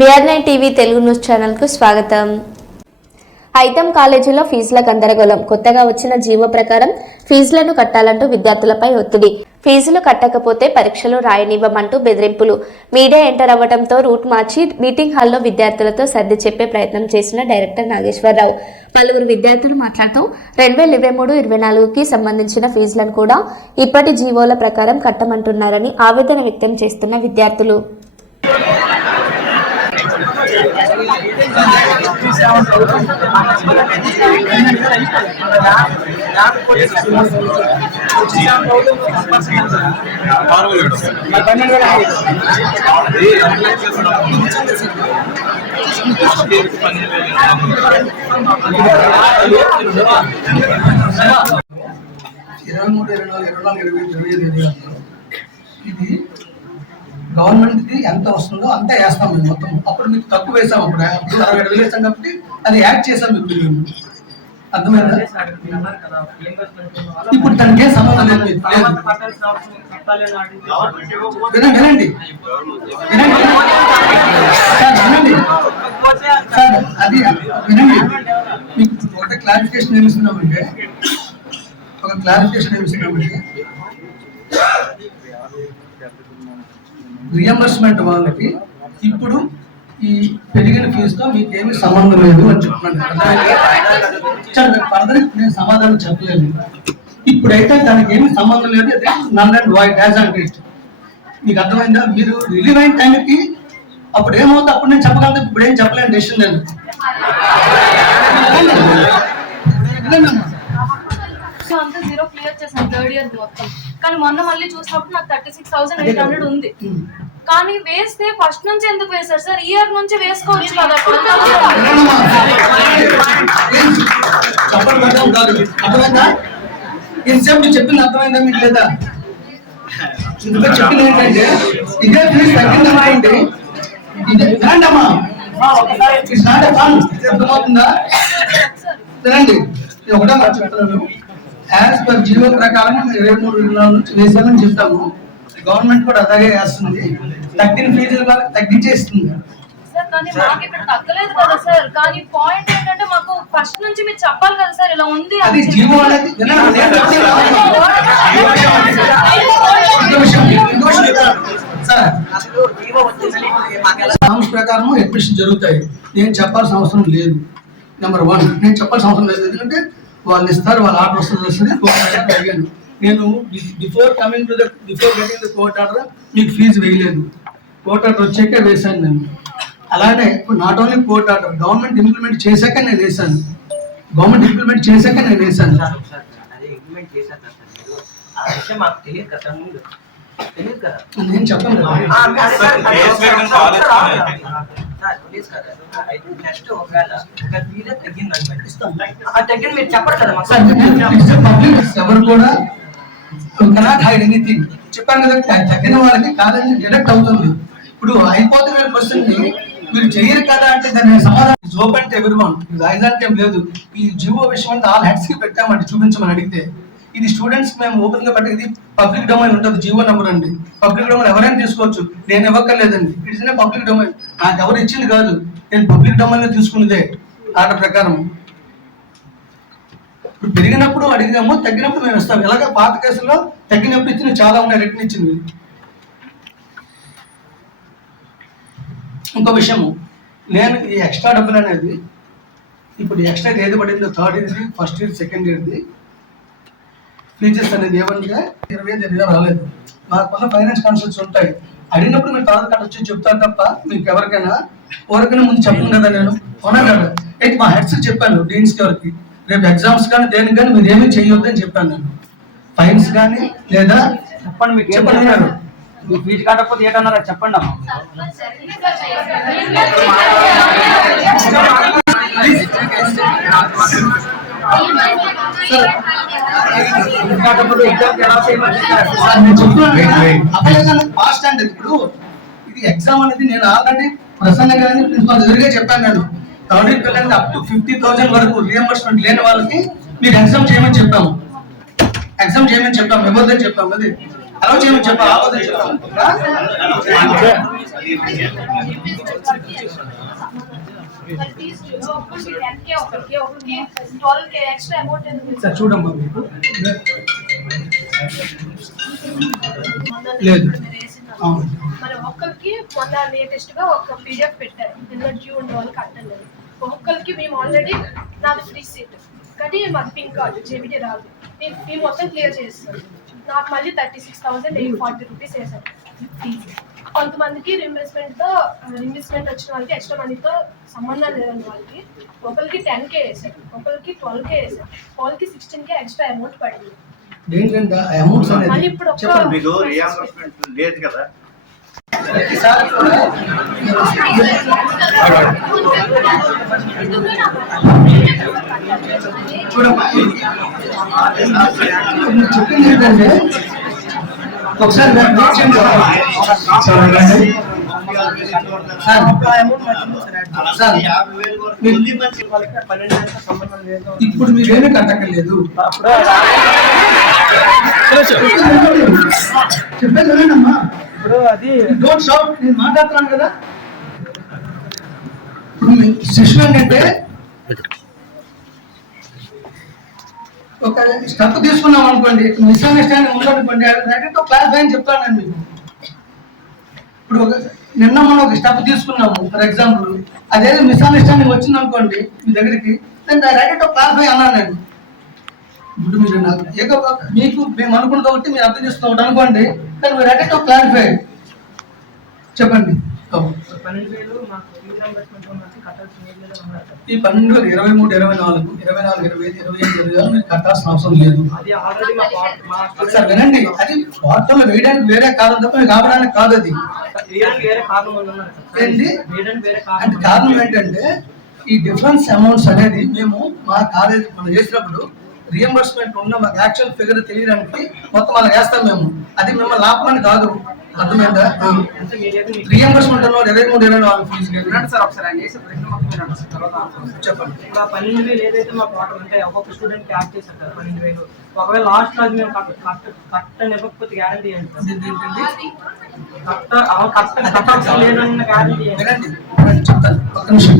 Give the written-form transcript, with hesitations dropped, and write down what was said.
BR9 TV Telugu news ఛానల్కు స్వాగతం. Item కాలేజీలో ఫీజుల గందరగోళం. కొత్తగా వచ్చిన జీవో ప్రకారం ఫీజులను కట్టాలంటూ విద్యార్థులపై ఒత్తిడి. ఫీజులు కట్టకపోతే పరీక్షలు రాయనివ్వమంటూ బెదిరింపులు. మీడియా ఎంటర్ అవ్వడంతో రూట్ మార్చి మీటింగ్ హాల్లో విద్యార్థులతో సర్ది చెప్పే ప్రయత్నం చేసిన డైరెక్టర్ నాగేశ్వరరావు పలువురు విద్యార్థులు మాట్లాడుతూ 2023-24కి సంబంధించిన ఫీజులను కూడా ఇప్పటి జీవోల ప్రకారం కట్టమంటున్నారని ఆవేదన వ్యక్తం చేస్తున్న విద్యార్థులు. ఇది గవర్నమెంట్ కి ఎంత వస్తుందో అంతే వేస్తాం మేము మొత్తం. అప్పుడు మీకు తక్కువ వేసాం, అప్పుడు 67,000 వేసాం కాబట్టి అది యాడ్ చేసాం మీకు. మేము అర్థమైందా? ఇప్పుడు దానికి ఏం సంబంధం లేదు. వినండి సార్, అది వినండి. మీకు ఒక క్లారిఫికేషన్ ఏమిస్తున్నామంటే రియంబర్స్మెంట్ వాళ్ళకి ఇప్పుడు ఈ పెరిగిన ఫీజుతో మీకు ఏమి సంబంధం లేదు అని చెప్తున్నాను. ఫర్దర్ నేను సమాధానం చెప్పలేను. ఇప్పుడైతే దానికి ఏమి సంబంధం లేదు. None and white as and it. మీకు అర్థమైందా? మీరు రిలీవ్ అయిన టైంకి అప్పుడు ఏమవుతుంది అప్పుడు నేను చెప్పగలను, ఇప్పుడు ఏం చెప్పలేను. డెసిషన్ లేదు. అంతా జీరో క్లియర్ చేశాను థర్డ్ ఇయర్ మొత్తం. కానీ మొన్న మళ్ళీ చూసినప్పుడు నాకు 36,800 ఉంది. కానీ వేస్తే ఫస్ట్ నుంచి ఎందుకు వేశారు సార్? ఇయర్ నుంచి వేసుకోవచ్చు కదా. చెప్పింది అర్థమైందా మీకు లేదా? చెప్పింది ఏంటంటే ఇదే ఫీజు తగ్గిందనుకోండి, అర్థమవుతుందా? తినండి. ఒకటే మాట చెప్తున్నాను. యాజ్ పర్ జీవో ప్రకారం 23 నుంచి వేసామని చెప్తాము. గవర్నమెంట్ కూడా అలాగే వేస్తుంది. తగ్గిన ఫీజులు తగ్గించేస్తుంది. తగ్గలేదు కదా సార్. కానీ పాయింట్ ఏంటంటే మాకు ఫస్ట్ నుంచి మీరు చెప్పాలి కదా సార్ ఇలా ఉంది. అది జీవో అనేది ప్రకారం అడ్మిషన్ జరుగుతాయి. నేను చెప్పాల్సిన అవసరం లేదు. నెంబర్ 1 నేను చెప్పాల్సిన అవసరం లేదు. ఎందుకంటే వాళ్ళు ఇస్తారు, వాళ్ళ ఆర్డర్ వస్తుంది. అడిగాను నేను before getting the court order మీకు ఫీజు వేయలేదు. కోర్ట్ ఆర్డర్ వచ్చాక వేశాను నేను. అలానే ఇప్పుడు not only court order, government implement చేశాక నేను వేశాను. నేను చెప్పను. ఎవరు కూడా చెప్పాను కదా, తగ్గిన వాళ్ళకి కాలేజీ డిడక్ట్ అవుతుంది. ఇప్పుడు అయిపోతున్న క్వశ్చన్ ని మీరు చెయ్యరు కదా అంటే దాని సమాధానం ఓపెన్ టు ఎవ్రీవన్. ఐజాంట్ ఏం లేదు. ఈ జియో విషయం అంటే ఆల్ హెడ్స్ కి పెట్టామండి చూపించమని అడిగితే. ఇది స్టూడెంట్స్ మేము ఓపెన్ గా పెట్టేది పబ్లిక్ డొమైన్ ఉంటుంది. జియో నెంబర్ అండి. పబ్లిక్ డొమైన్ ఎవరైనా తీసుకోవచ్చు. నేను ఇవ్వక్కర్లేదండి. It's public domain. నాకు ఎవరు ఇచ్చింది కాదు, నేను పబ్లిక్ డొమైన్ లో తీసుకున్నదే ఆర్డర్ ప్రకారం. ఇప్పుడు పెరిగినప్పుడు అడిగినాము, తగ్గినప్పుడు మేము ఇస్తాం. ఇలాగ పాత కేసుల్లో తగ్గినప్పుడు ఇచ్చిన చాలా ఉన్నాయి, రిటర్న్ ఇచ్చింది. ఇంకో విషయము, నేను ఈ ఎక్స్ట్రా డబ్బులు అనేది ఇప్పుడు ఎక్స్ట్రా ఏది పడిందో థర్డ్ ఇయర్ది, ఫస్ట్ ఇయర్, సెకండ్ ఇయర్ది ఫీచర్స్ అనేది ఏమన్నా 20,000 రాలేదు. నాకున్న ఫైనాన్స్ కాన్సెప్ట్స్ ఉంటాయి. అడిగినప్పుడు మీరు తర్వాత కట్టొచ్చి చెప్తాను తప్ప మీకు ఎవరికైనా ముందు చెప్పను కదా. నేను అవునా కదా? అయితే మా హెడ్స్ చెప్పాను, డీన్స్ ఎవరికి రేపు ఎగ్జామ్స్ కానీ దేనికి కానీ మీరు ఏమీ చేయొద్దు అని చెప్పాను నేను. ఫైన్స్ కానీ లేదా చెప్పండి, మీకు చెప్పండి. మీకు ఫీజు కట్టకపోతే ఏంటన్నారా చెప్పండి అమ్మా. ఇప్పుడు ఇది ఎగ్జామ్ అనేది నేను ఆల్రెడీ ప్రసన్న గారిని ప్రిన్సిపల్ ఎదురుగా చెప్పాను. నేను థర్డ్ ఇయర్ పిల్లలకి అప్ టు 50,000 వరకు రియంబర్స్మెంట్ లేని వాళ్ళకి మీరు ఎగ్జామ్ చేయమని చెప్పాము. ఇవ్వద్దని చెప్పాము. అది అలా చేయమని చెప్పాలి ఆలోచన చెప్తాను సార్ చూడమ్మా మీకు లేదు అవును మరి ఒక్కరికి మొన్న లేటెస్ట్ గా ఒక పీడిఎఫ్ పెట్టారు ఎనర్జీ ఉండే వాళ్ళకి అర్థం లేదు ఒక్కరికి మేము ఆల్రెడీ నాది ఫ్రీ సీట్ కానీ మాది పింక్ కార్డు జేబీటీ రాదు మేము మొత్తం క్లియర్ చేస్తాం నాకు మళ్ళీ 36,840 రూపీస్ వేసారు కొంతమందికి రింబర్స్మెంట్ వచ్చిన వాళ్ళకి ఎక్స్ట్రా మనీతో సంబంధం లేదని వాళ్ళకి ఒకరికి 10K వేసారు ఒకరికి 12K వేసారు వాళ్ళకి 16K ఎక్స్ట్రా అమౌంట్ పడింది ఏంటంటే అమౌంట్స్ మళ్ళీ అనేది ఇప్పుడు చెప్పండి మీకు రియంబర్స్మెంట్ లేదు కదా ప్రతిసారి కూడా చూడమ్మా మీరు చెప్పింది ఏంటంటే ఒకసారి ఇప్పుడు మీరేమీ కట్టక్కర్లేదు చెప్పేది వినండమ్మా ఇప్పుడు అది డోంట్ షౌట్ నేను మాట్లాడుతున్నాను కదా ఇప్పుడు మీ శిష్యులు ఏంటంటే ఒక స్టెప్ తీసుకున్నాం అనుకోండి మిస్అండర్స్టాండింగ్ ఉందనుకోండి డైరెక్ట్ క్లారిఫై అని చెప్తాను నేను మీకు ఇప్పుడు నిన్న మనం ఒక స్టెప్ తీసుకున్నాము ఫర్ ఎగ్జాంపుల్ అదేదో మిస్అండర్స్టాండింగ్ వచ్చింది అనుకోండి మీ దగ్గరికి నేను డైరెక్ట్ క్లారిఫై అన్నాను నేను ఇప్పుడు మీరు నాకు మీకు మేము అనుకున్నది ఒకటి మీరు అర్థం చేసుకోవడం అనుకోండి కానీ మీరు డైరెక్ట్ క్లారిఫై చెప్పండి 12,000 మాకు రీఇంబర్స్మెంట్ ఉన్నట్టు కట్టాల్సిన ఏం లేదు అన్నారు కదా. ఈ 12, 23, 24, 24, 25, 27, 26 మీరు కట్టాల్సిన అవసరం లేదు అది ఆల్రెడీ మా సార్ వినండి అది వార్తల్లో వేయడానికి వేరే కారణం తప్ప మీకు ఆపడానికి కాదు అది వేరే కారణం వల్ల ఉన్నారు సార్. ఏంటి వేయడానికి వేరే అంటే కారణం కారణం ఏంటంటే ఈ డిఫరెన్స్ అమౌంట్స్ అనేది మేము మా కాలేజ్ మనం చేసినప్పుడు రియంబర్స్మెంట్ ఉన్న మాకు యాక్చువల్ ఫిగర్ తెలియడానికి మొత్తం మనం వేస్తాం మేము అది మిమ్మల్ని లాభమని కాదు అర్థమైందా అంటే మీరేదో రియంబర్స్మెంట్ ఉన్న 23, 24 ఫీజు వినండి సార్ ఒకసారి ఆయన చేసే ప్రశ్న మొత్తం వినండి సార్. తర్వాత చెప్పండి ఇప్పుడు ఆ 12,000 ఏదైతే మా టోటల్ అంటే ఒక్కొక్క స్టూడెంట్ క్యాప్ చేశారు కదా 12,000 ఒకవేళ లాస్ట్ రోజు మేము కరెక్ట్ ఇవ్వకపోతే గ్యారంటీ ఏంటి కరెక్ట్ లేదన్న గ్యారంటీ వినండి చెప్తాను ఒక్క నిమిషం